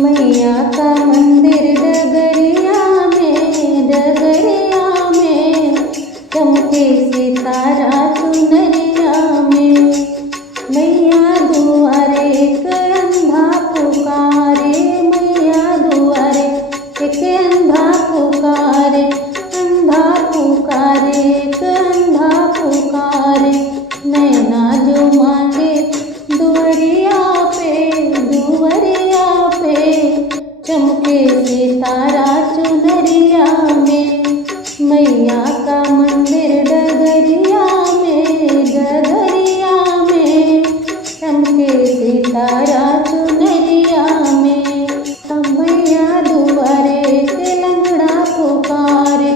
मैया का मंदिर डगरिया में चमके सितारा चुनरिया में। मैया दुआरे एक अंधा पुकारे, मैया दुआरे एक अंधा पुकारे, अंधा पुकारे एक अंधा पुकारे। नैना जो मांगे दुआरिया पे चमके सितारा चुनरिया में। मैया का मंदिर डगरिया में चमके सितारा चुनरिया में। मैया दुआरे के लंगड़ा पुकारे,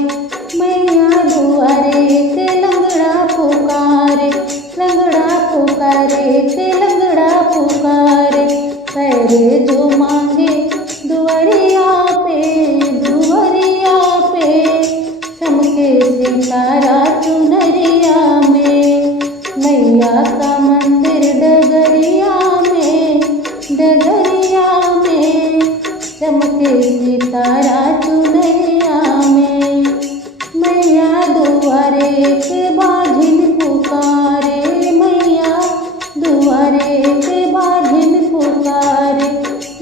मैया दुआरे के लंगड़ा पुकारे, लंगड़ा पुकारे के लंगड़ा पुकारे। पैरे जो मांगे दुआरिया पे चमके सितारा चुनरिया में। मैया का मंदिर डगरिया में चमके सितारा चुनरिया में। मैया दुआरे के बाझिन पुकारे, मैया दुआरे के बाझिन पुकारे,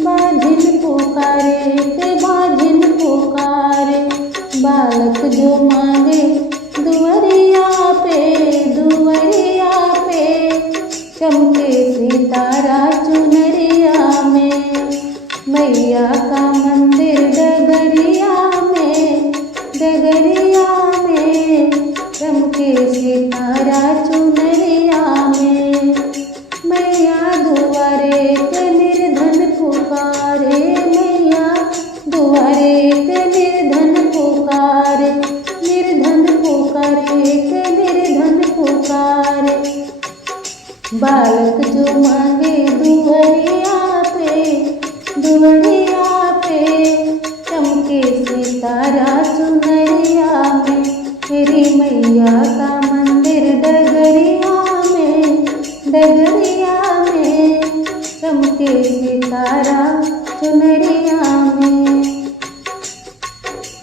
बाझिन पुकारे के बाझिन पुकारे। बालक जो मांगे दुआरिया पे चमके सितारा चुनरिया में। मैया का मंदिर डगरिया में चमके सितारा चुनरिया में। मैया दुआरे के निर्धन पुकारे, मैया दुआरे के निर्धन पुकारे, निर्धन पुकारे के निर्धन पुकारे। बालक जो मांगे दुआरिया पे